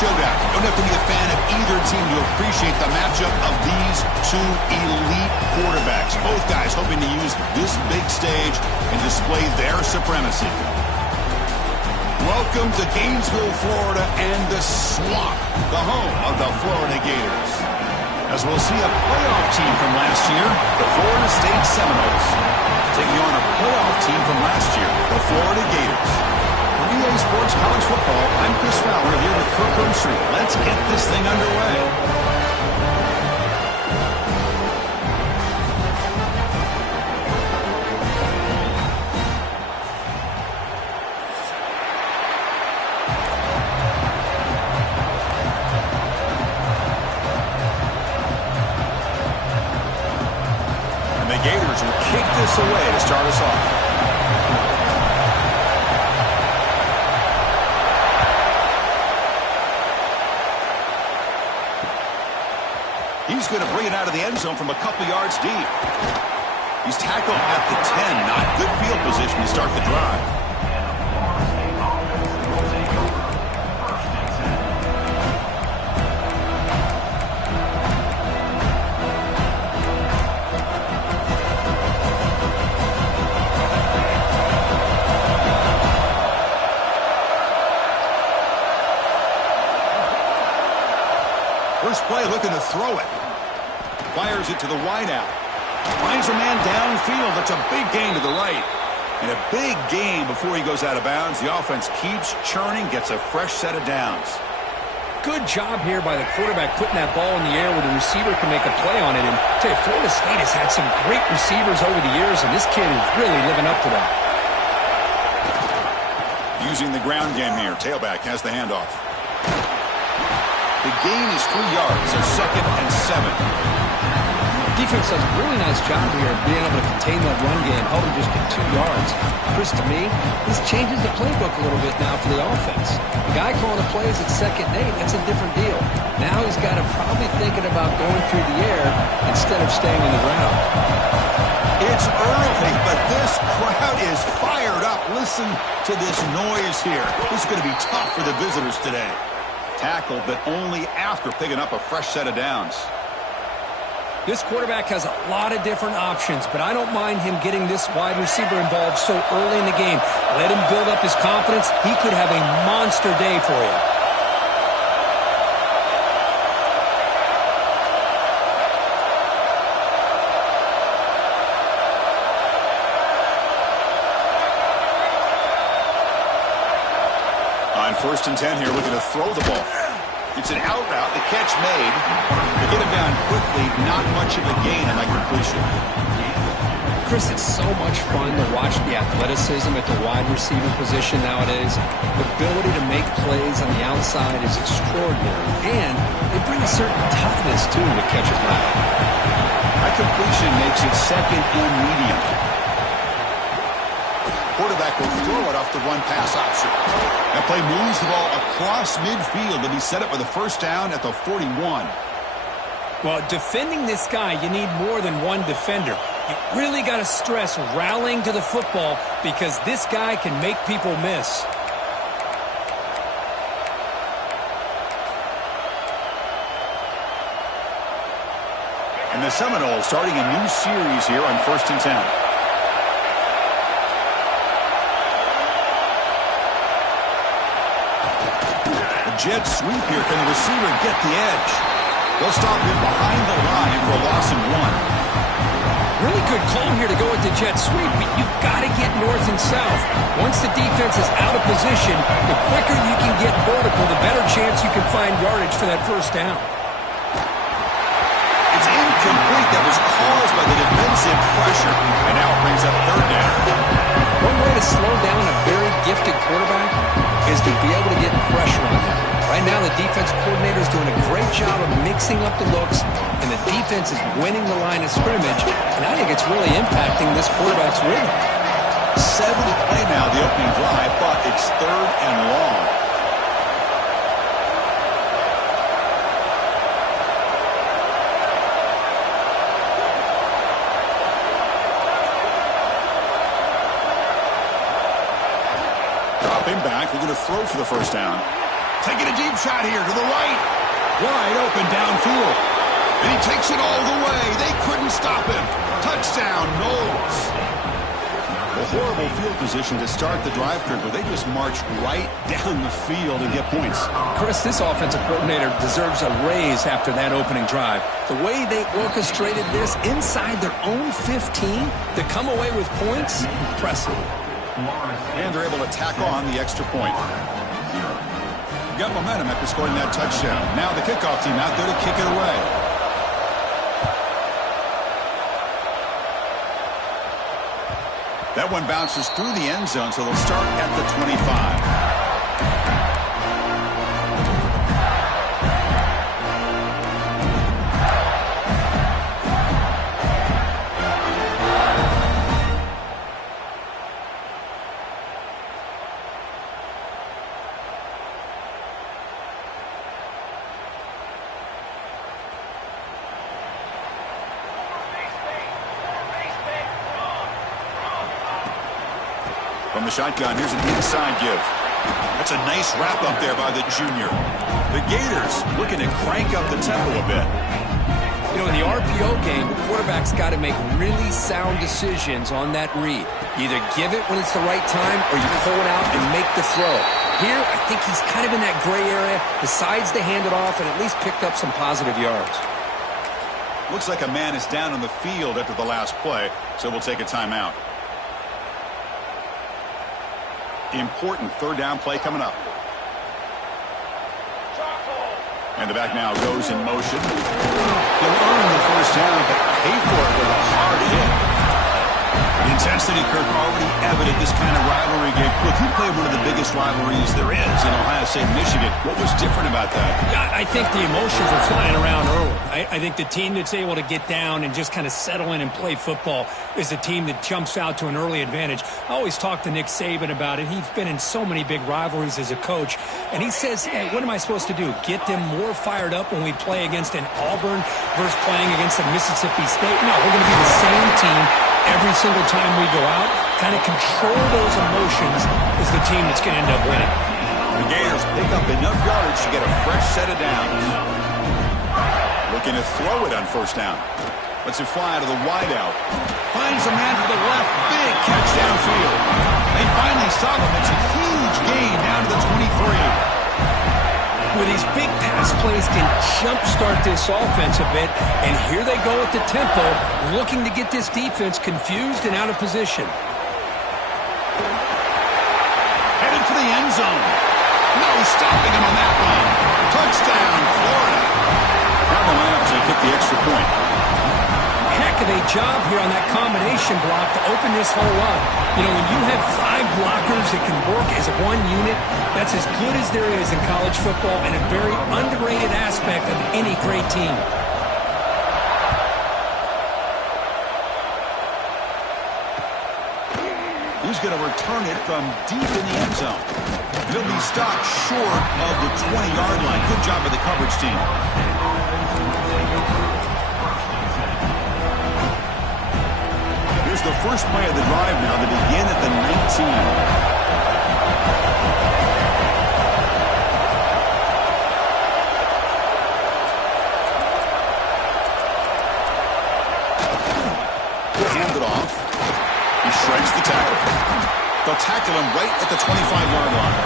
showdown. You don't have to be a fan of either team to appreciate the matchup of these two elite quarterbacks. Both guys hoping to use this big stage and display their supremacy. Welcome to Gainesville, Florida, and the Swamp, the home of the Florida Gators. As we'll see a playoff team from last year, the Florida State Seminoles, taking on a playoff team from last year, the Florida Gators. For EA Sports College Football, I'm Chris Fowler here with Kirk Herbstreit. Let's get this thing underway. Gators will kick this away to start us off. He's going to bring it out of the end zone from a couple yards deep. He's tackled at the 10. Not good field position to start the drive. First play looking to throw it. Fires it to the wideout. Finds a man downfield. That's a big gain to the right. And a big gain before he goes out of bounds. The offense keeps churning, gets a fresh set of downs. Good job here by the quarterback putting that ball in the air where the receiver can make a play on it. And I tell you, Florida State has had some great receivers over the years, and this kid is really living up to that. Using the ground game here. Tailback has the handoff. The gain is 3 yards, so 2nd and 7. Defense does a really nice job here of being able to contain that run game, help him just get 2 yards. Chris, to me, this changes the playbook a little bit now for the offense. The guy calling the plays at 2nd and 8, that's a different deal. Now he's got to probably thinking about going through the air instead of staying on the ground. It's early, but this crowd is fired up. Listen to this noise here. This is going to be tough for the visitors today. Tackled, but only after picking up a fresh set of downs. This quarterback has a lot of different options, but I don't mind him getting this wide receiver involved so early in the game. Let him build up his confidence. He could have a monster day for you. On 1st and 10 here, looking to throw the ball. It's an out route, the catch made. They get him down quickly, not much of a gain on that completion. Chris, it's so much fun to watch the athleticism at the wide receiver position nowadays. The ability to make plays on the outside is extraordinary, and they bring a certain toughness, too, to catches back. That completion makes it 2nd and medium. Quarterback will throw it off the run-pass option. That play moves the ball across midfield to be set up with a first down at the 41. Well, defending this guy, you need more than one defender. You really got to stress rallying to the football because this guy can make people miss. And the Seminoles starting a new series here on 1st and 10. Jet sweep here. Can the receiver get the edge? They'll stop him behind the line for a loss of 1. Really good call here to go with the jet sweep, but you've got to get north and south. Once the defense is out of position, the quicker you can get vertical, the better chance you can find yardage for that first down. It's incomplete. That was caused by the defensive pressure, and now it brings up 3rd down. One way to slow down a very gifted quarterback is to be able to get pressure on him. Right now, the defense coordinator is doing a great job of mixing up the looks, and the defense is winning the line of scrimmage, and I think it's really impacting this quarterback's rhythm. 7th play now, the opening drive, but it's 3rd and long. Dropping back, we're going to throw for the first down. Taking a deep shot here to the right. Wide open downfield. And he takes it all the way. They couldn't stop him. Touchdown, Knowles. A horrible field position to start the drive curve, but they just march right down the field and get points. Chris, this offensive coordinator deserves a raise after that opening drive. The way they orchestrated this inside their own 15 to come away with points, impressive. And they're able to tack on the extra point. Got momentum after scoring that touchdown. Now the kickoff team out there to kick it away. That one bounces through the end zone, so they'll start at the 25. From the shotgun, here's an inside give. That's a nice wrap up there by the junior. The Gators looking to crank up the tempo a bit. You know, in the RPO game, the quarterback's got to make really sound decisions on that read. You either give it when it's the right time or you pull it out and make the throw. Here, I think he's kind of in that gray area, decides to hand it off and at least picked up some positive yards. Looks like a man is down on the field after the last play, so we'll take a timeout. Important third down play coming up. And the back now goes in motion. He'll earn the first down, but pay for it with a hard hit. The intensity, Kirk, already evident this kind of rivalry game. Look, he played one of the biggest rivalries there is in Ohio State and Michigan. What was different about that? I think the emotions are flying around early. I think the team that's able to get down and just kind of settle in and play football is the team that jumps out to an early advantage. I always talk to Nick Saban about it. He's been in so many big rivalries as a coach, and he says, hey, what am I supposed to do? Get them more fired up when we play against an Auburn versus playing against a Mississippi State? No, we're going to be the same team every single time we go out. Kind of control those emotions is the team that's going to end up winning. The Gators pick up enough yardage to get a fresh set of downs. Looking to throw it on first down. Lets it fly out of the wideout. Finds a man to the left. Big catch downfield. They finally stop him. It's a huge gain down to the 23. With these big pass plays can jumpstart this offense a bit, and here they go at the tempo, looking to get this defense confused and out of position. Headed for the end zone. No stopping him on that one. Touchdown, Florida. Now the Lions will kick the extra point. Heck of a job here on that combination block to open this hole up. You know, when you have 5 blockers that can work as one unit, that's as good as there is in college football and a very underrated aspect of any great team. He's going to return it from deep in the end zone. He'll be stopped short of the 20-yard line. Good job by the coverage team. Here's the first play of the drive now to begin at the 19. Hand it off. He shreds the tackle. They'll tackle him right at the 25-yard line.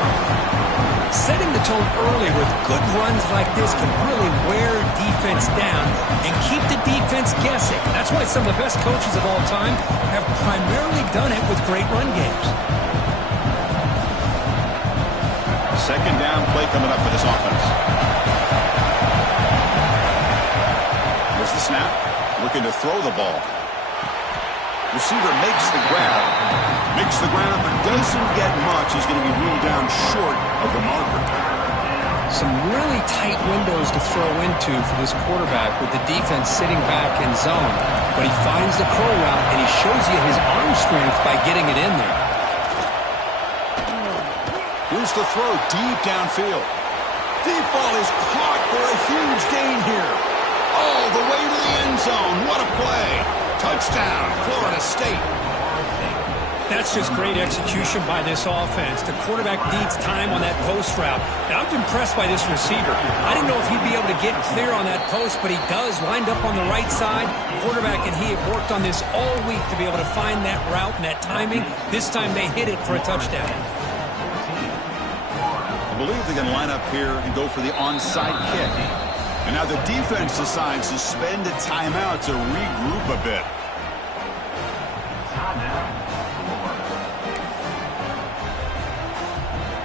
Setting the tone early with good runs like this can really wear defense down and keep the defense guessing. That's why some of the best coaches of all time have primarily done it with great run games. Second down play coming up for this offense. Here's the snap. Looking to throw the ball. Receiver makes the grab, but doesn't get much. He's going to be ruled down short of the marker. Some really tight windows to throw into for this quarterback with the defense sitting back in zone. But he finds the curl route, and he shows you his arm strength by getting it in there. Here's the throw deep downfield. Deep ball is caught for a huge gain here. All the way to the end zone. What a play. Touchdown, Florida State. That's just great execution by this offense. The quarterback needs time on that post route. And I'm impressed by this receiver. I didn't know if he'd be able to get clear on that post, but he does. Lined up on the right side. Quarterback and he have worked on this all week to be able to find that route and that timing. This time they hit it for a touchdown. I believe they're going to line up here and go for the onside kick. And now the defense decides to spend a timeout to regroup a bit.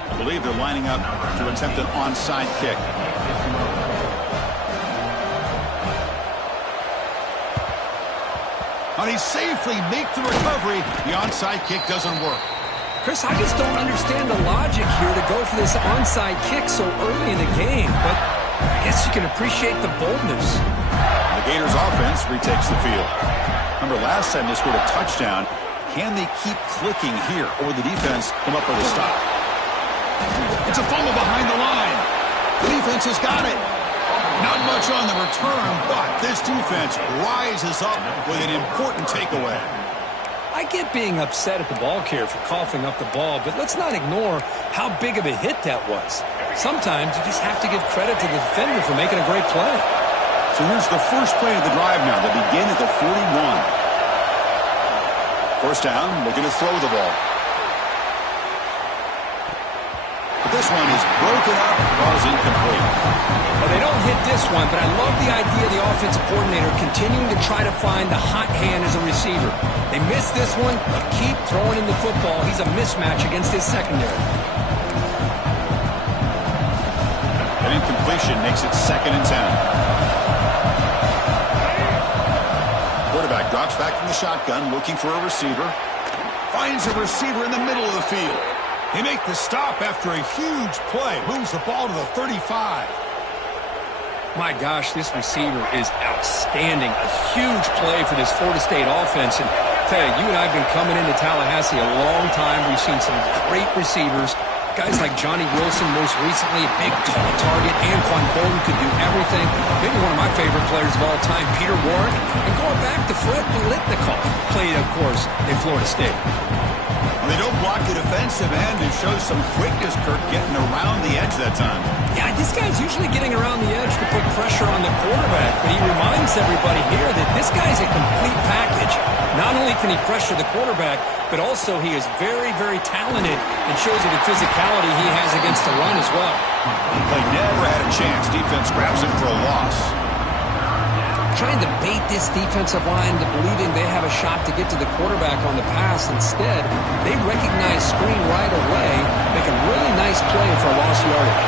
I believe they're lining up to attempt an onside kick. And he safely makes the recovery. The onside kick doesn't work. Chris, I just don't understand the logic here to go for this onside kick so early in the game, but I guess you can appreciate the boldness. The Gators offense retakes the field. Remember last time they scored a touchdown. Can they keep clicking here, or the defense come up with a stop? It's a fumble behind the line. The defense has got it. Not much on the return, but this defense rises up with an important takeaway. I get being upset at the ball carrier for coughing up the ball, but let's not ignore how big of a hit that was. Sometimes you just have to give credit to the defender for making a great play. So here's the first play of the drive now. They begin at the 41. First down, looking to throw the ball. But this one is broken up, ball's incomplete. Well, they don't hit this one, but I love the idea of the offensive coordinator continuing to try to find the hot hand as a receiver. They miss this one, but keep throwing in the football. He's a mismatch against his secondary. An incompletion makes it 2nd and 10. Quarterback drops back from the shotgun, looking for a receiver. Finds a receiver in the middle of the field. They make the stop after a huge play. Moves the ball to the 35. My gosh, this receiver is outstanding. A huge play for this Florida State offense. And tell you, you and I have been coming into Tallahassee a long time. We've seen some great receivers. Guys like Johnny Wilson, most recently, a big, tall target. Anquan Bolden could do everything. Maybe one of my favorite players of all time, Peter Warrick. And going back to Fred Biletnikoff, played, of course, in Florida State. They don't block the defensive end and show some quickness, Kirk, getting around the edge that time. Yeah, this guy's usually getting around the edge to put pressure on the quarterback, but he reminds everybody here that this guy's a complete package. Not only can he pressure the quarterback, but also he is very, very talented and shows you the physicality he has against the run as well. They never had a chance. Defense grabs him for a loss. Trying to bait this defensive line to believing they have a shot to get to the quarterback on the pass. Instead, they recognize screen right away, make a really nice play for a lost yardage.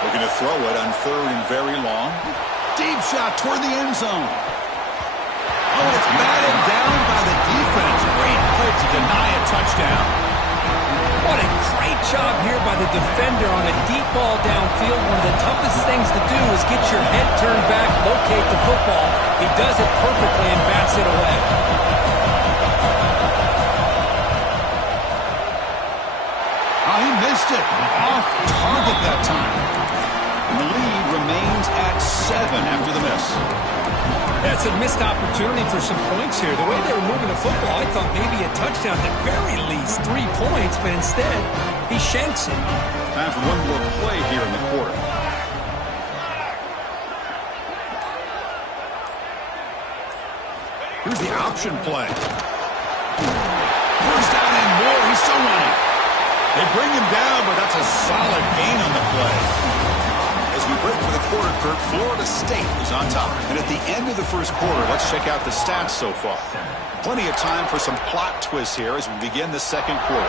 Looking to throw it on 3rd and very long. Deep shot toward the end zone. Oh, it's batted down by the defense. Great play to deny a touchdown. What a great job here by the defender on a deep ball downfield. One of the toughest things to do is get your head turned back, locate the football. He does it perfectly and bats it away. Oh, he missed it. Off target that time. And the lead remains at 7 after the miss. That's a missed opportunity for some points here. The way they were moving the football, I thought maybe a touchdown, at the very least 3 points, but instead, he shanks it. Time for one more play here in the quarter. Here's the option play. First down and more. He's still running. They bring him down, but that's a solid gain on the play. As we break for the quarter, Kirk, Florida State is on top. And at the end of the first quarter, let's check out the stats so far. Plenty of time for some plot twists here as we begin the second quarter.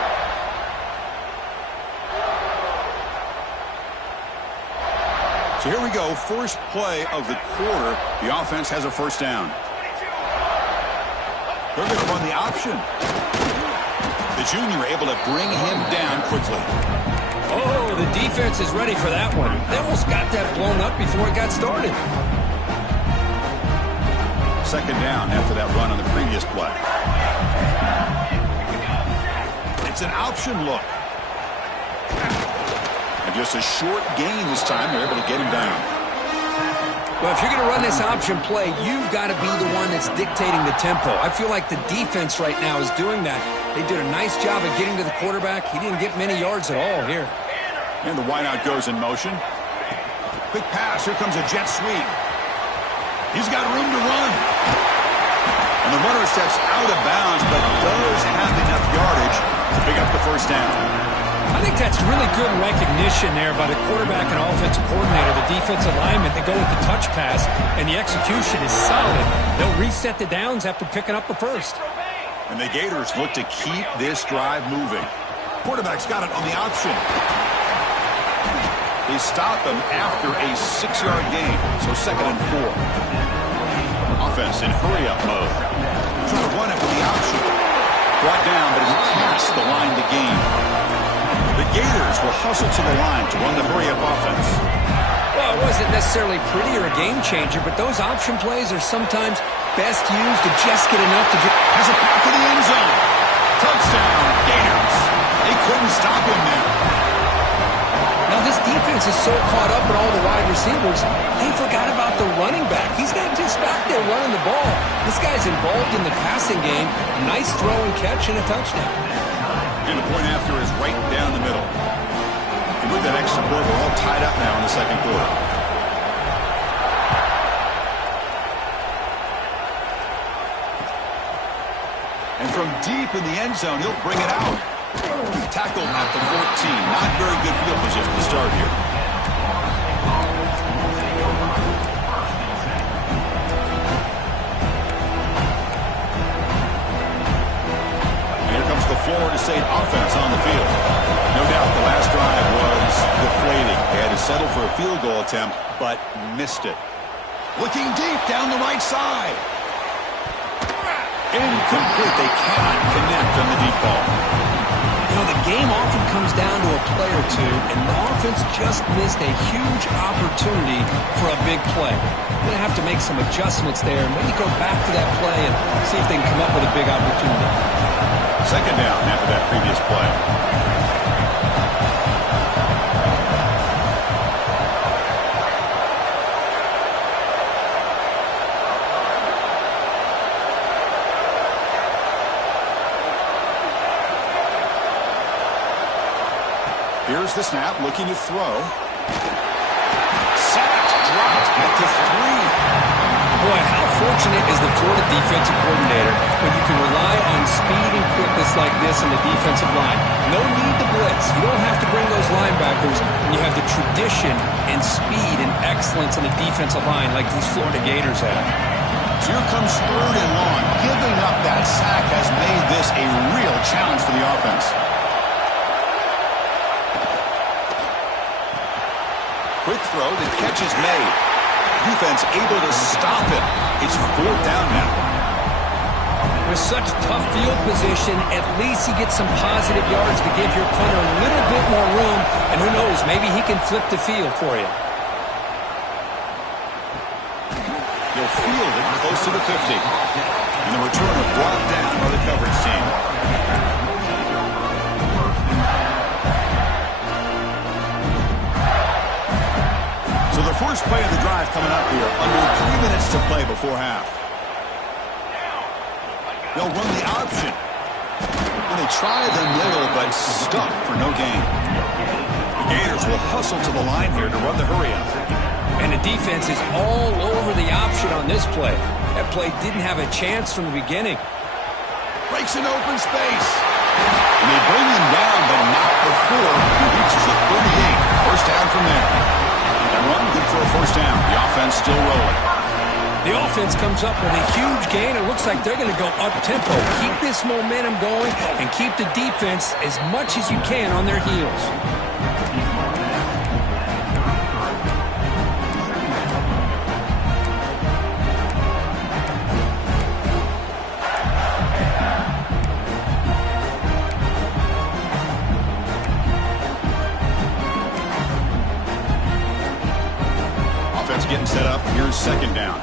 So here we go, first play of the quarter. The offense has a first down. They're going to run the option. The junior able to bring him down quickly. Oh, the defense is ready for that one. They almost got that blown up before it got started. Second down after that run on the previous play. It's an option look. Just a short gain this time. They're able to get him down. Well, if you're going to run this option play, you've got to be the one that's dictating the tempo. I feel like the defense right now is doing that. They did a nice job of getting to the quarterback. He didn't get many yards at all here. And the wideout goes in motion. Quick pass. Here comes a jet sweep. He's got room to run. And the runner steps out of bounds, but does have enough yardage to pick up the first down. I think that's really good recognition there by the quarterback and offensive coordinator, the defensive lineman. They go with the touch pass, and the execution is solid. They'll reset the downs after picking up the first. And the Gators look to keep this drive moving. Quarterback's got it on the option. They stop him after a 6-yard gain, so 2nd and 4. Offense in hurry-up mode. Trying to run it with the option. Brought down, but it's past the line to gain. The Gators will hustle to the line to run the hurry-up offense. Well, it wasn't necessarily pretty or a game-changer, but those option plays are sometimes best used to just get enough to get... Has a pass to the end zone. Touchdown, Gators. They couldn't stop him there. Now, this defense is so caught up in all the wide receivers, they forgot about the running back. He's not just back there running the ball. This guy's involved in the passing game. A nice throw and catch and a touchdown. And the point after is right down the middle. And with that extra point, we're all tied up now in the second quarter. And from deep in the end zone, he'll bring it out. Tackled at the 14. Not very good field position to start here. Florida State offense on the field. No doubt the last drive was deflating. They had to settle for a field goal attempt, but missed it. Looking deep down the right side. Incomplete. They cannot connect on the deep ball. You know, the game often comes down to a play or two, and the offense just missed a huge opportunity for a big play. They're going to have to make some adjustments there and maybe go back to that play and see if they can come up with a big opportunity. Second down after that previous play. Here's the snap, looking to throw. Sacked, dropped at the 3. Boy, how fortunate is the Florida defensive coordinator when you can rely on speed and quickness like this in the defensive line. No need to blitz. You don't have to bring those linebackers when you have the tradition and speed and excellence on the defensive line like these Florida Gators have. So here comes 3rd and long. Giving up that sack has made this a real challenge for the offense. Quick throw, the catch is made. Defense able to stop it. It's 4th down now. With such tough field position, at least he gets some positive yards to give your punter a little bit more room, and who knows, maybe he can flip the field for you. He'll field it close to the 50. And the returner brought down by the coverage team. So the first play of the drive coming up here. Under 3 minutes to play before half. They'll run the option. And they try the middle, but stuck for no gain. The Gators will hustle to the line here to run the hurry-up. And the defense is all over the option on this play. That play didn't have a chance from the beginning. Breaks an open space. And they bring him down, but not before he reaches the 38. First down from there. That run good for a first down. The offense still rolling. The offense comes up with a huge gain. It looks like they're going to go up-tempo. Keep this momentum going and keep the defense as much as you can on their heels. Offense getting set up. Here's second down.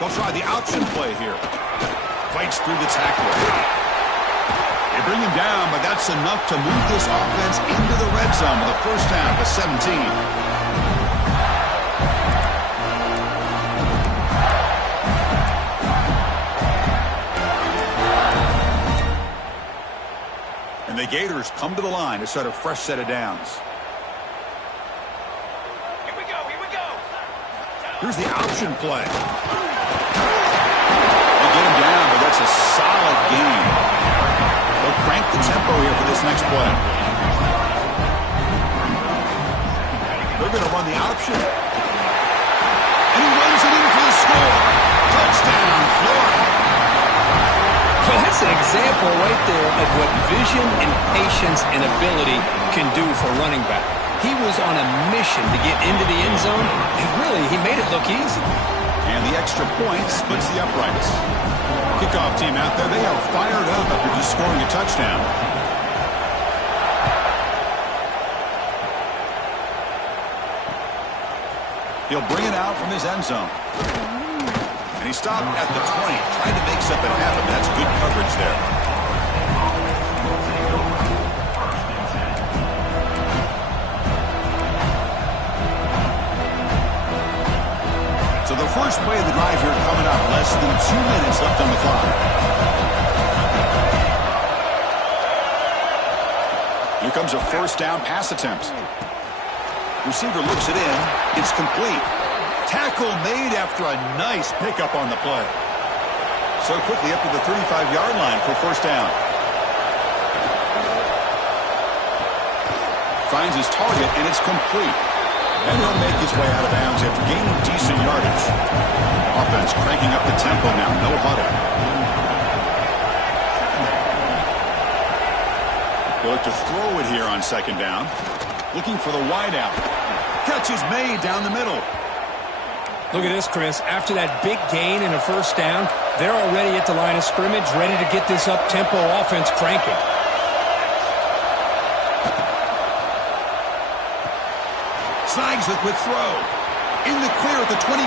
They'll try the option play here. Fights through the tackler. They bring him down, but that's enough to move this offense into the red zone with a first down to 17. And the Gators come to the line to start a fresh set of downs. Here we go, here we go. Here's the option play. They get him down, but that's a solid gain. They'll crank the tempo here for this next play. They're going to run the option. And he runs it in for the score. Touchdown, Florida. Well, that's an example right there of what vision and patience and ability can do for a running back. He was on a mission to get into the end zone, and really, he made it look easy. And the extra point splits the uprights. Kickoff team out there, they are fired up after just scoring a touchdown. He'll bring it out from his end zone. And he stopped at the 20, trying to make something happen. That's good coverage there. So the first play of the drive here coming up. Less than 2 minutes left on the clock. Here comes a first down pass attempt. Receiver looks it in. It's complete. Tackle made after a nice pickup on the play. So quickly up to the 35-yard line for first down. Finds his target, and it's complete. And he'll make his way out of bounds after gaining decent yardage. Offense cranking up the tempo now. No huddle. They'll look to throw it here on second down. Looking for the wideout. Catch is made down the middle. Look at this, Chris. After that big gain and a first down, they're already at the line of scrimmage, ready to get this up-tempo offense cranking. Snags the quick throw. In the clear at the 25.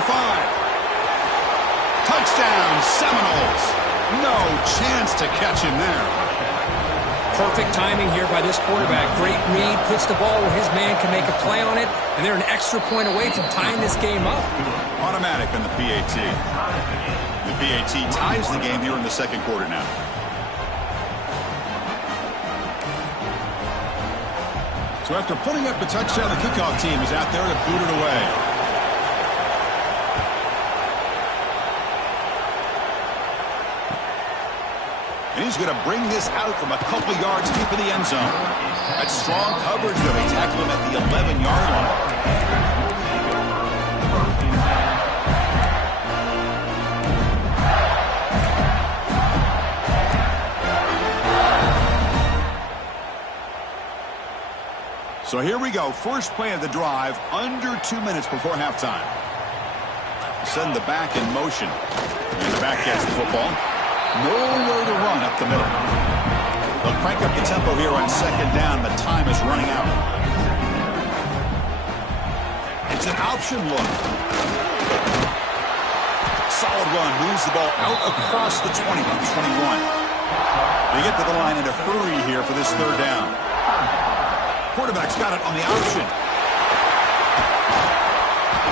Touchdown, Seminoles. No chance to catch him there. Perfect timing here by this quarterback. Great read, puts the ball where his man can make a play on it, and they're an extra point away from tying this game up. Automatic on the PAT. The PAT ties the game here in the second quarter now. So after putting up the touchdown, the kickoff team is out there to boot it away. And he's going to bring this out from a couple yards deep in the end zone. That's strong coverage there. They tackle him at the 11-yard line. So here we go. First play of the drive, under 2 minutes before halftime. Send the back in motion. And the back gets the football. Nowhere to run up the middle. They'll crank up the tempo here on second down. The time is running out. It's an option look. Solid run. Moves the ball out across the 20 on 21. They get to the line in a hurry here for this third down. Quarterback's got it on the option.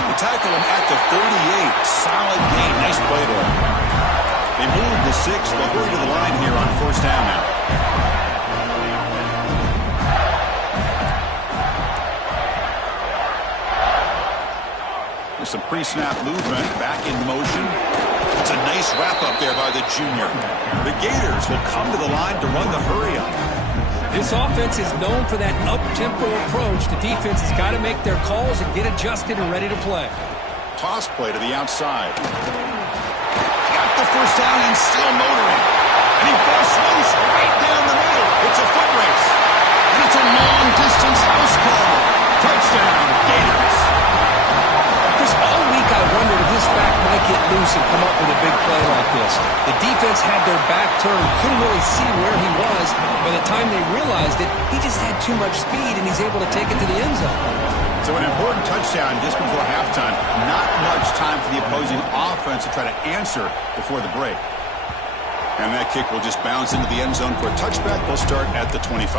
They tackle him at the 38. Solid gain. Nice play there. They move the 6. They'll hurry to the line here on first down now. There's some pre-snap movement. Back in motion. It's a nice wrap-up there by the junior. The Gators will come to the line to run the hurry-up. This offense is known for that up-tempo approach. The defense has got to make their calls and get adjusted and ready to play. Toss play to the outside. The first down and still motoring. And he busts loose right down the middle. It's a foot race. And it's a long-distance house call. Touchdown, Gators. Just all week I wondered if this back might get loose and come up with a big play like this. The defense had their back turned, couldn't really see where he was. By the time they realized it, he just had too much speed, and he's able to take it to the end zone. So an important touchdown just before halftime. Not much time for the opposing offense to try to answer before the break. And that kick will just bounce into the end zone for a touchback. We'll start at the 25.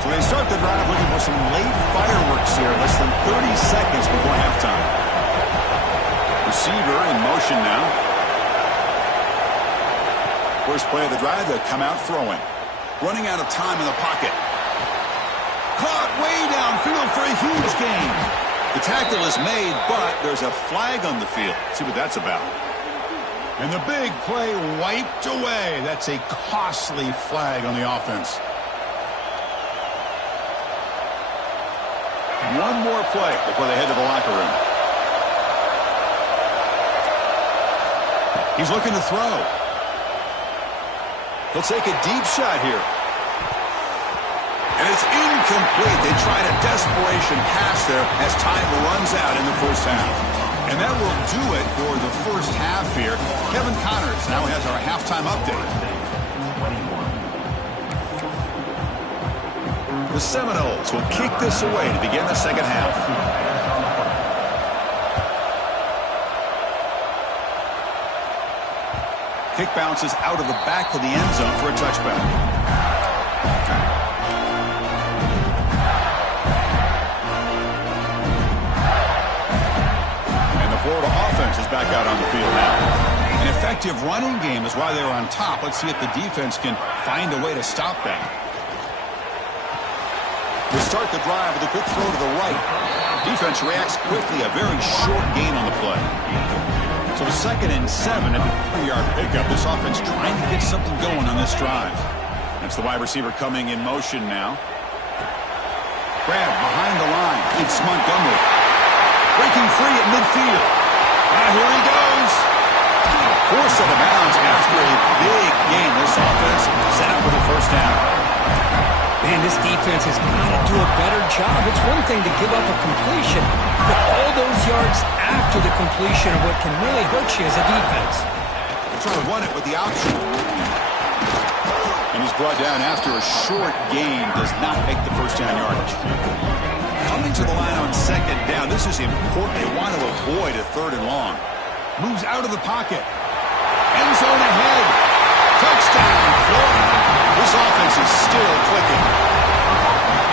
So they start the drive looking for some late fireworks here, less than 30 seconds before halftime. Receiver in motion now. First play of the drive, they come out throwing. Running out of time in the pocket. Caught way downfield for a huge gain. The tackle is made, but there's a flag on the field. Let's see what that's about. And the big play wiped away. That's a costly flag on the offense. One more play before they head to the locker room. He's looking to throw. He'll take a deep shot here. And it's incomplete. They tried a desperation pass there as time runs out in the first half. And that will do it for the first half here. Kevin Connors now has our halftime update. The Seminoles will kick this away to begin the second half. Kick bounces out of the back of the end zone for a touchback. And the Florida offense is back out on the field now. An effective running game is why they were on top. Let's see if the defense can find a way to stop that. To start the drive with a quick throw to the right. Defense reacts quickly. A very short gain on the play. So 2nd and 7 at the 3-yard pickup. This offense trying to get something going on this drive. That's the wide receiver coming in motion now. Grab behind the line. It's Montgomery. Breaking free at midfield. Now here he goes. Forced out of bounds after a big gain. This offense set up with a first down. Man, this defense has got to do a better job. It's one thing to give up a completion, but all those yards after the completion are what can really hurt you as a defense. They're trying to run it with the option. And he's brought down after a short gain. Does not make the first down yardage. Coming to the line on 2nd down. This is important. They want to avoid a 3rd and long. Moves out of the pocket. End zone ahead. Touchdown, Florida. This offense is still clicking.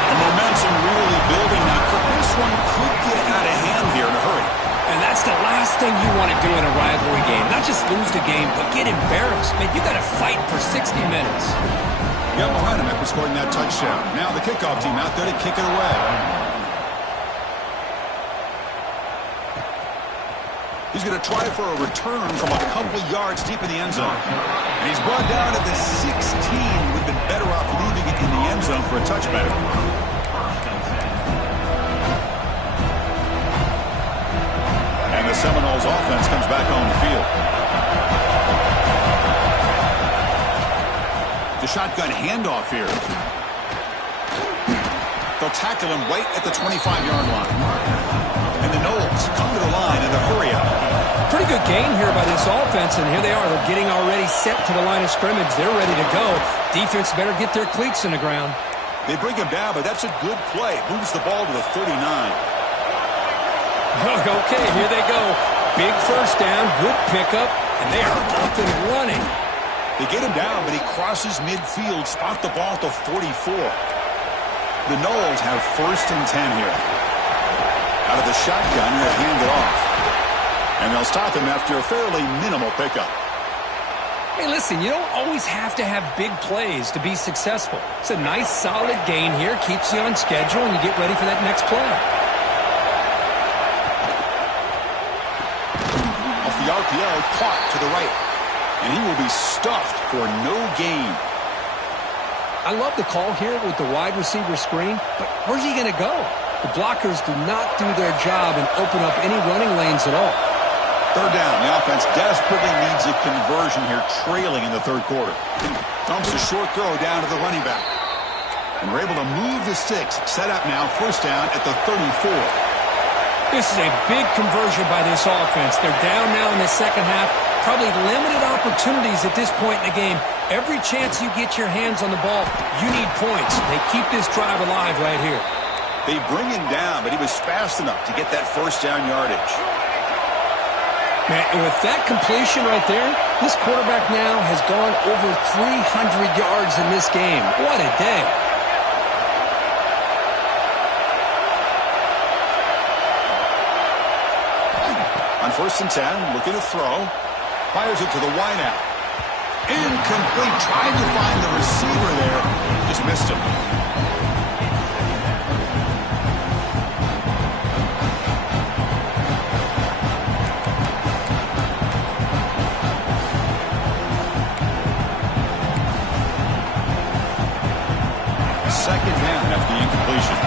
The momentum really building now. This one could get out of hand here in a hurry. And that's the last thing you want to do in a rivalry game. Not just lose the game, but get embarrassed. Man, you got to fight for 60 minutes. Yeah, behind him after scoring that touchdown. Now the kickoff team out there to kick it away. He's going to try for a return from a couple yards deep in the end zone. And he's brought down at the 16. Would have been better off leaving it in the end zone for a touchback. And the Seminoles offense comes back on the field. The shotgun handoff here. They'll tackle him right at the 25-yard line. And the Noles come to the line in a hurry up. Pretty good gain here by this offense, and here they are. They're getting already set to the line of scrimmage. They're ready to go. Defense better get their cleats in the ground. They bring him down, but that's a good play. Moves the ball to the 39. Okay, here they go. Big first down, good pickup, and they are off and running. They get him down, but he crosses midfield, spot the ball at the 44. The Noles have 1st and 10 here. Out of the shotgun, he'll hand it off. And they'll stop him after a fairly minimal pickup. Hey, listen, you don't always have to have big plays to be successful. It's a nice, solid gain here. Keeps you on schedule, and you get ready for that next play. Off the RPO, caught to the right. And he will be stuffed for no gain. I love the call here with the wide receiver screen, but where's he going to go? The blockers do not do their job and open up any running lanes at all. 3rd down. The offense desperately needs a conversion here, trailing in the 3rd quarter. Dumps a short throw down to the running back. And we're able to move the sticks. Set up now, 1st down at the 34. This is a big conversion by this offense. They're down now in the second half. Probably limited opportunities at this point in the game. Every chance you get your hands on the ball, you need points. They keep this drive alive right here. They bring him down, but he was fast enough to get that 1st down yardage. Man, and with that completion right there, this quarterback now has gone over 300 yards in this game. What a day. On 1st and 10, looking to throw. Fires it to the wideout. Incomplete. Tried to find the receiver there. Just missed him. Second down after the incompletion.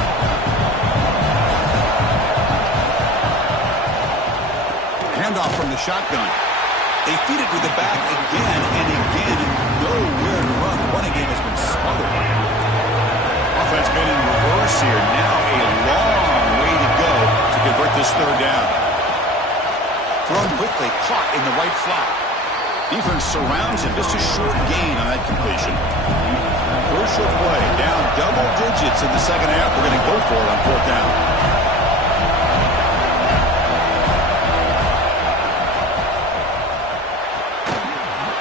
Handoff from the shotgun. They feed it with the back again and again, and nowhere to run. The running game has been smothered. Offense been in reverse here. Now a long way to go to convert this third down. Thrown quickly, caught in the right flat. Defense surrounds him. Just a short gain on that completion. Crucial play. Down double digits in the second half. We're going to go for it on 4th down.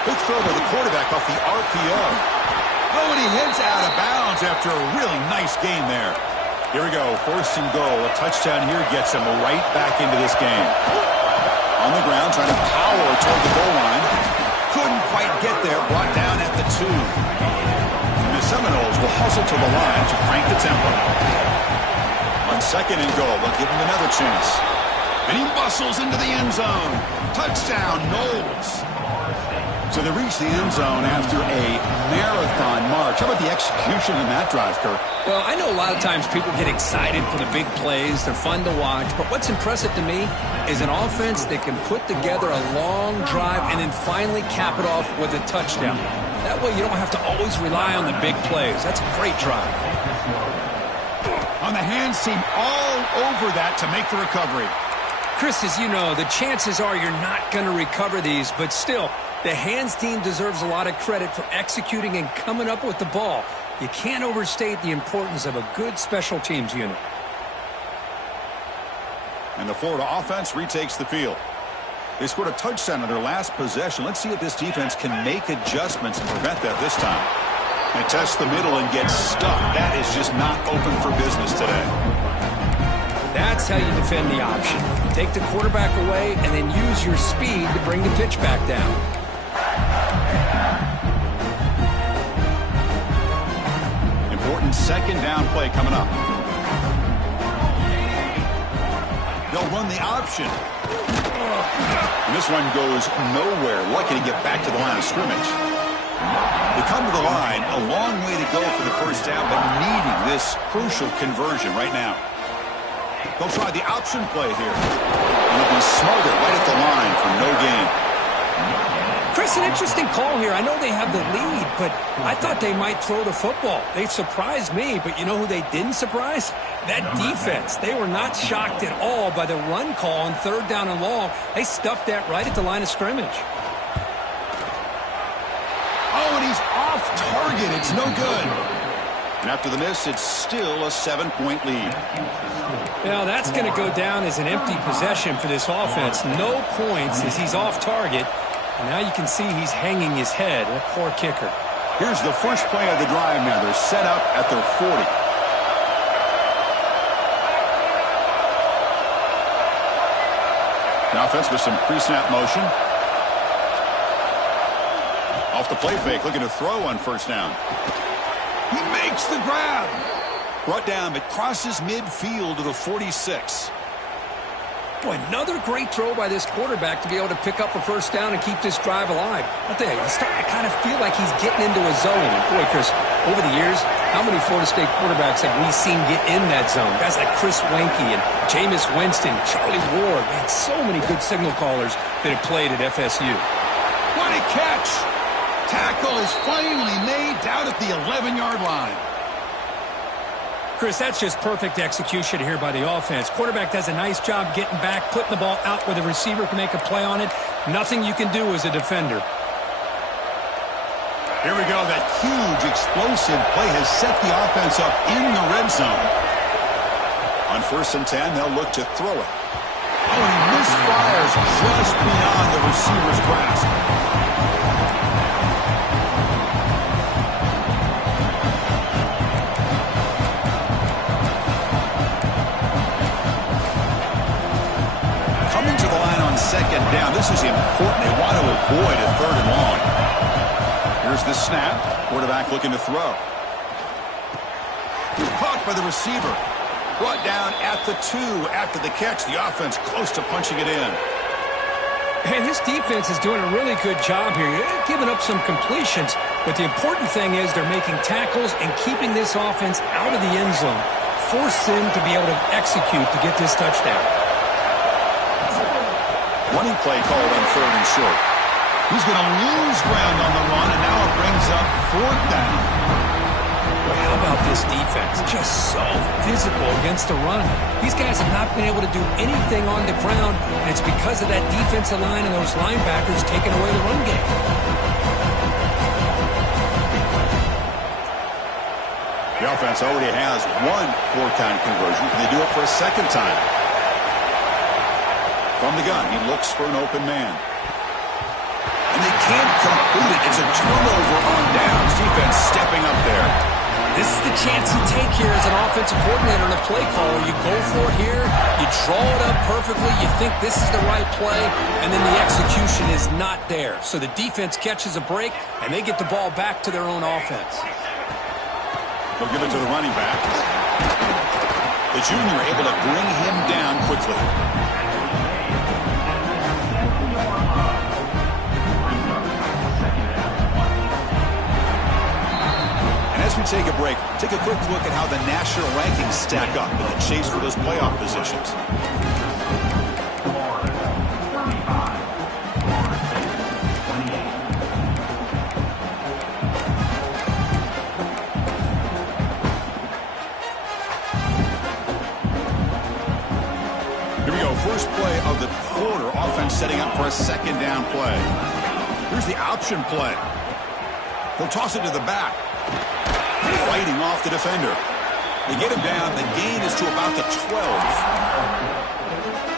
Big throw by the quarterback off the RPO. Oh, and he heads out of bounds after a really nice gain there. Here we go. 1st and goal. A touchdown here gets him right back into this game. On the ground, trying to power toward the goal line. Couldn't quite get there. Brought down at the 2. And the Seminoles will hustle to the line to crank the tempo. On 2nd and goal, they'll give him another chance. And he bustles into the end zone. Touchdown, Noles. So they reach the end zone after a marathon march. How about the execution in that drive, Kirk? Well, I know a lot of times people get excited for the big plays. They're fun to watch. But what's impressive to me is an offense that can put together a long drive and then finally cap it off with a touchdown. That way you don't have to always rely on the big plays. That's a great drive. On the hands team all over that to make the recovery. Chris, as you know, the chances are you're not going to recover these, but still, the hands team deserves a lot of credit for executing and coming up with the ball. You can't overstate the importance of a good special teams unit. And the Florida offense retakes the field. They scored a touchdown on their last possession. Let's see if this defense can make adjustments and prevent that this time. They test the middle and get stuck. That is just not open for business today. That's how you defend the option. Take the quarterback away and then use your speed to bring the pitch back down. Important 2nd down play coming up. They'll run the option. And this one goes nowhere. Lucky to get back to the line of scrimmage. They come to the line, a long way to go for the 1st down, but needing this crucial conversion right now. They'll try the option play here. And they'll be smothered right at the line for no gain. Chris, an interesting call here. I know they have the lead, but I thought they might throw the football. They surprised me, but you know who they didn't surprise? That defense. They were not shocked at all by the run call on 3rd down and long. They stuffed that right at the line of scrimmage. Oh, and he's off target. It's no good. And after the miss, it's still a 7-point lead. Now, that's going to go down as an empty possession for this offense. No points as he's off target. And now you can see he's hanging his head. A poor kicker. Here's the first play of the drive now. They're set up at their 40. The offense with some pre-snap motion. Off the play fake, looking to throw on 1st down. He makes the grab. Brought down, but crosses midfield to the 46. Boy, another great throw by this quarterback to be able to pick up a 1st down and keep this drive alive. I tell you, he's starting to kind of feel like he's getting into a zone. And boy, Chris, over the years, how many Florida State quarterbacks have we seen get in that zone? Guys like Chris Wenke and Jameis Winston, Charlie Ward. Man, so many good signal callers that have played at FSU. What a catch! Tackle is finally made down at the 11-yard line. Chris, that's just perfect execution here by the offense. Quarterback does a nice job getting back, putting the ball out where the receiver can make a play on it. Nothing you can do as a defender. Here we go. That huge explosive play has set the offense up in the red zone. On 1st and 10, they'll look to throw it. Oh, he misfires just beyond the receiver's grasp. Coming to the line on second down. This is important. They want to avoid a third and long. Here's the snap. Quarterback looking to throw. Caught by the receiver. Brought down at the 2 after the catch. The offense close to punching it in. And this defense is doing a really good job here. They're giving up some completions, but the important thing is they're making tackles and keeping this offense out of the end zone. Force them to be able to execute to get this touchdown. Running play called on third and short. He's going to lose ground on the run, and now it brings up fourth down. How about this defense? Just so physical against the run. These guys have not been able to do anything on the ground, and it's because of that defensive line and those linebackers taking away the run game. The offense already has one fourth-down conversion. Can they do it for a second time? From the gun, he looks for an open man. And they can't complete it. It's a turnover on downs. Defense stepping up there. This is the chance you take here as an offensive coordinator and a play caller. You go for it here, you draw it up perfectly, you think this is the right play, and then the execution is not there. So the defense catches a break, and they get the ball back to their own offense. They'll give it to the running back. The junior able to bring him down quickly. As we take a break, take a quick look at how the national rankings stack up in the chase for those playoff positions. Here we go, first play of the quarter. Offense setting up for a second down play. Here's the option play. He'll toss it to the back. Fighting off the defender. They get him down. The gain is to about the 12.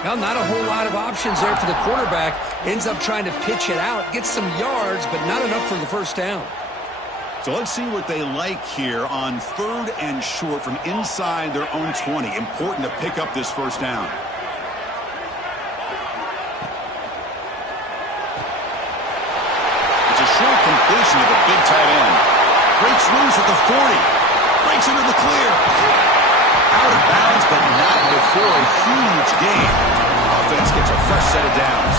Well, not a whole lot of options there for the quarterback. Ends up trying to pitch it out. Gets some yards, but not enough for the first down. So let's see what they like here on third and short from inside their own 20. Important to pick up this first down. It's a short completion to the big tight end. Breaks loose at the 40. Breaks into the clear. Out of bounds, but not before a huge gain. Offense gets a fresh set of downs.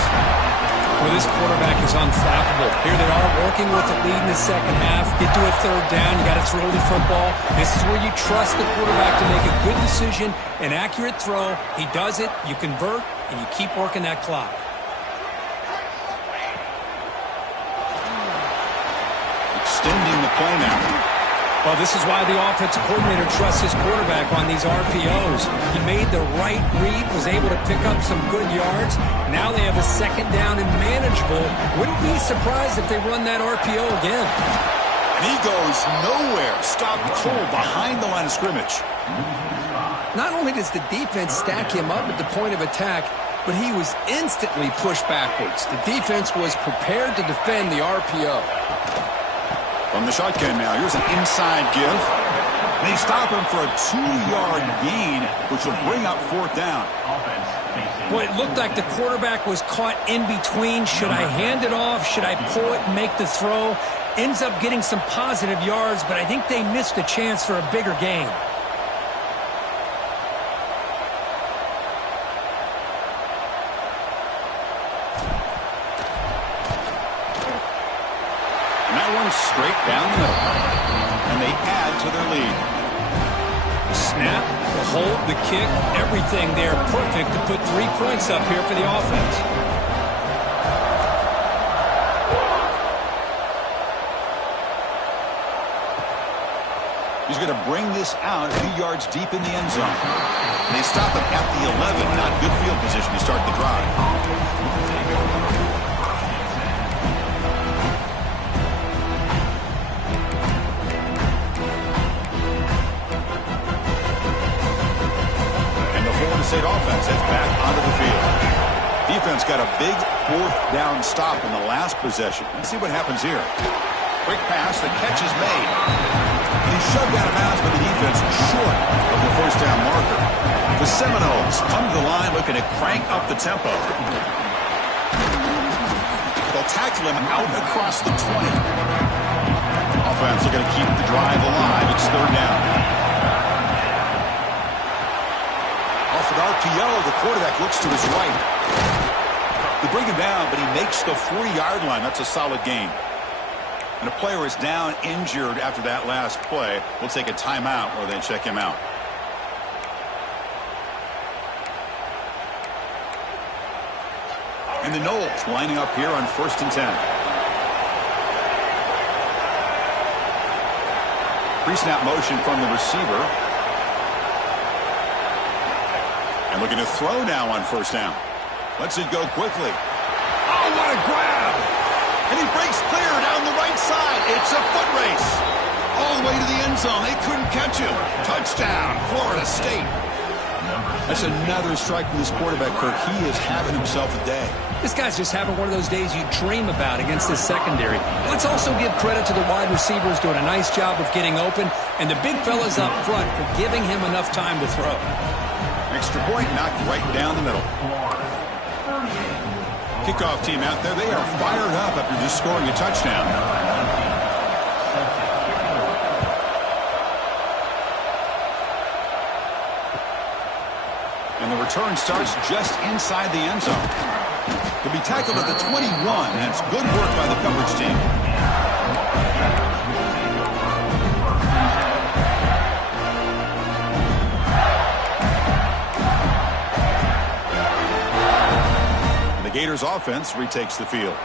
Well, this quarterback is unflappable. Here they are working with the lead in the second half. Get to a third down. You got to throw the football. This is where you trust the quarterback to make a good decision, an accurate throw. He does it. You convert, and you keep working that clock. Extending the play now. Well, this is why the offensive coordinator trusts his quarterback on these RPOs. He made the right read, was able to pick up some good yards. Now they have a second down and manageable. Wouldn't be surprised if they run that RPO again. And he goes nowhere. Stopped cold behind the line of scrimmage. Not only does the defense stack him up at the point of attack, but he was instantly pushed backwards. The defense was prepared to defend the RPO. From the shotgun now, here's an inside give. They stop him for a 2-yard gain, which will bring up fourth down. Boy, it looked like the quarterback was caught in between. Should I hand it off? Should I pull it and make the throw? Ends up getting some positive yards, but I think they missed a chance for a bigger gain. Straight down the middle. And they add to their lead. Snap, the hold, the kick, everything there perfect to put 3 points up here for the offense. He's going to bring this out a few yards deep in the end zone. And they stop him at the 11. Not good field position to start the drive. State offense heads back onto the field. Defense got a big fourth down stop in the last possession. Let's see what happens here. Quick pass, the catch is made. He's shoved out of bounds by the defense short of the first down marker. The Seminoles come to the line looking to crank up the tempo. They'll tackle him out across the 20. Offense looking to keep the drive alive. It's third down. Off an RPO, the quarterback looks to his right. They bring him down, but he makes the 40-yard line. That's a solid gain. And a player is down injured after that last play. We'll take a timeout or then check him out. And the Noles lining up here on 1st and 10. Pre-snap motion from the receiver. And looking to throw now on 1st down. Lets it go quickly. Oh, what a grab! And he breaks clear down the right side. It's a foot race. All the way to the end zone. They couldn't catch him. Touchdown, Florida State. That's another strike from this quarterback, Kirk. He is having himself a day. This guy's just having one of those days you dream about against this secondary. Let's also give credit to the wide receivers doing a nice job of getting open, and the big fellas up front for giving him enough time to throw. Extra point knocked right down the middle. Kickoff team out there. They are fired up after just scoring a touchdown. And the return starts just inside the end zone. He'll be tackled at the 21. That's good work by the coverage team. The Gators offense retakes the field.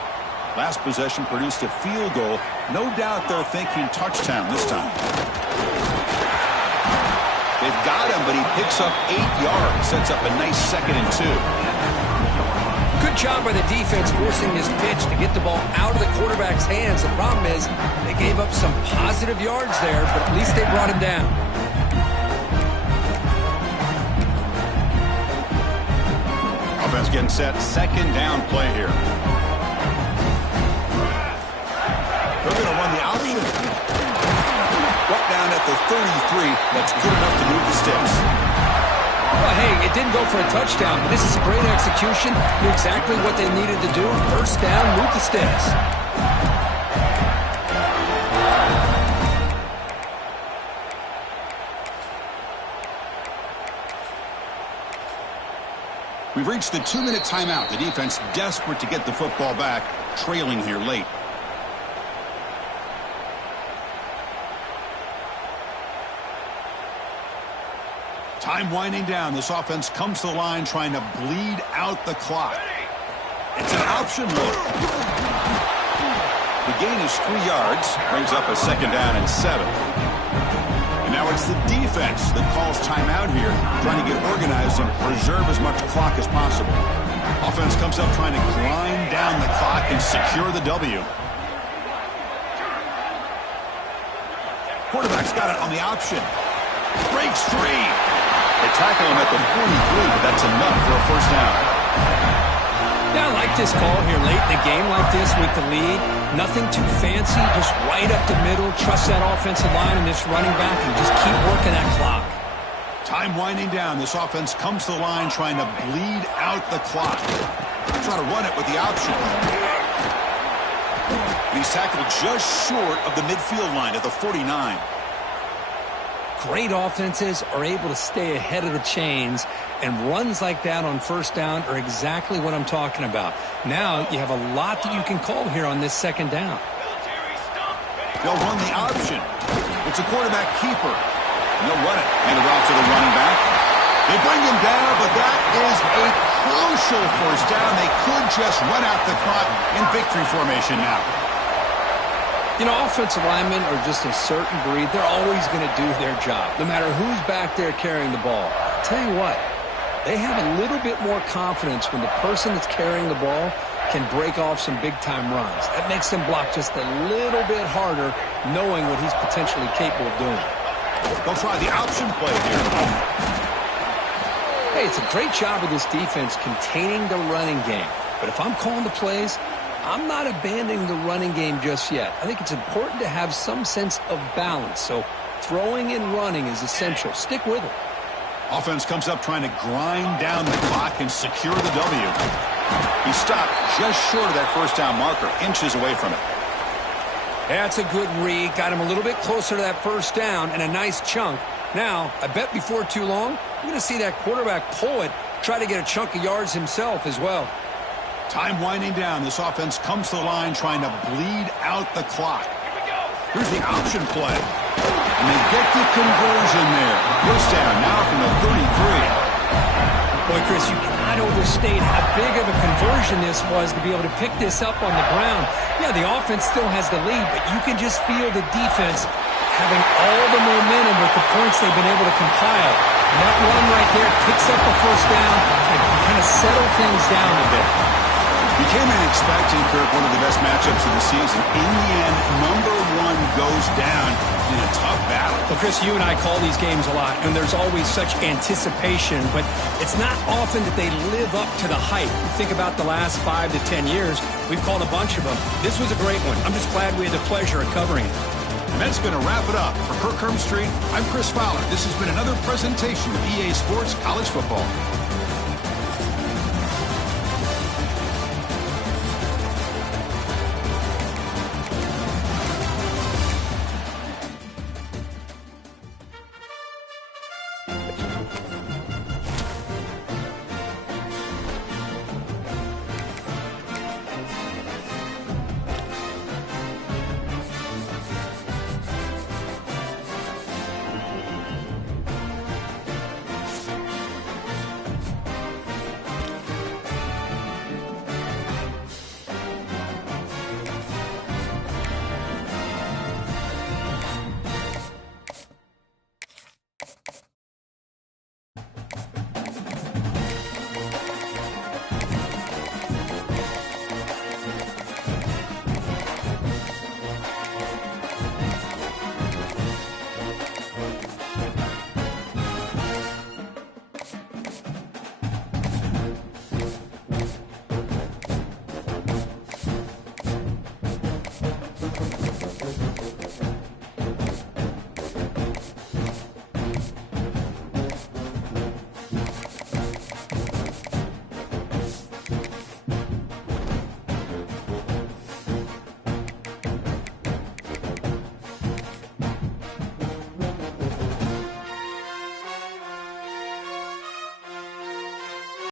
Last possession produced a field goal. No doubt they're thinking touchdown this time. They've got him, but he picks up 8 yards. Sets up a nice 2nd and 2. Good job by the defense forcing this pitch to get the ball out of the quarterback's hands. The problem is they gave up some positive yards there, but at least they brought him down. Offense getting set. 2nd down play here. They're going to run the option. Brought down at the 33. That's good enough to move the sticks. Well, hey, it didn't go for a touchdown, but this is great execution. Knew exactly what they needed to do. 1st down, move the sticks. We've reached the 2-minute timeout. The defense desperate to get the football back, trailing here late. Time winding down. This offense comes to the line trying to bleed out the clock. It's an option look. The gain is 3 yards. Brings up a 2nd down and 7. And now it's the defense that calls timeout here, trying to get organized and preserve as much clock as possible. Offense comes up trying to grind down the clock and secure the W. Quarterback's got it on the option. Breaks free. They tackle him at the 43, but that's enough for a 1st down. Yeah, I like this call here late in the game like this with the lead. Nothing too fancy, just right up the middle. Trust that offensive line and this running back and just keep working that clock. Time winding down. This offense comes to the line trying to bleed out the clock. Try to run it with the option. He's tackled just short of the midfield line at the 49. Great offenses are able to stay ahead of the chains, and runs like that on 1st down are exactly what I'm talking about. Now you have a lot that you can call here on this 2nd down. They'll run the option. It's a quarterback keeper. And they'll run it. Hand it off to the running back. They bring him down, but that is a crucial 1st down. They could just run out the clock in victory formation now. You know, offensive linemen are just a certain breed. They're always going to do their job, no matter who's back there carrying the ball. I'll tell you what, they have a little bit more confidence when the person that's carrying the ball can break off some big-time runs. That makes them block just a little bit harder, knowing what he's potentially capable of doing. They'll try the option play here. Hey, it's a great job of this defense containing the running game. But if I'm calling the plays, I'm not abandoning the running game just yet. I think it's important to have some sense of balance. So throwing and running is essential. Stick with it. Offense comes up trying to grind down the clock and secure the W. He stopped just short of that first down marker, inches away from it. That's a good read. Got him a little bit closer to that first down and a nice chunk. Now, I bet before too long, we're going to see that quarterback pull it, try to get a chunk of yards himself as well. Time winding down. This offense comes to the line trying to bleed out the clock. Here's the option play. And they get the conversion there. First down now from the 33. Boy, Chris, you cannot overstate how big of a conversion this was to be able to pick this up on the ground. Yeah, the offense still has the lead, but you can just feel the defense having all the momentum with the points they've been able to compile. And that run right there picks up a first down and kind of settle things down a bit. You came in expecting, Kirk, one of the best matchups of the season. In the end, number one goes down in a tough battle. Well, Chris, you and I call these games a lot, and there's always such anticipation, but it's not often that they live up to the hype. You think about the last 5 to 10 years, we've called a bunch of them. This was a great one. I'm just glad we had the pleasure of covering it. And that's going to wrap it up. For Kirk Street, I'm Chris Fowler. This has been another presentation of EA Sports College Football.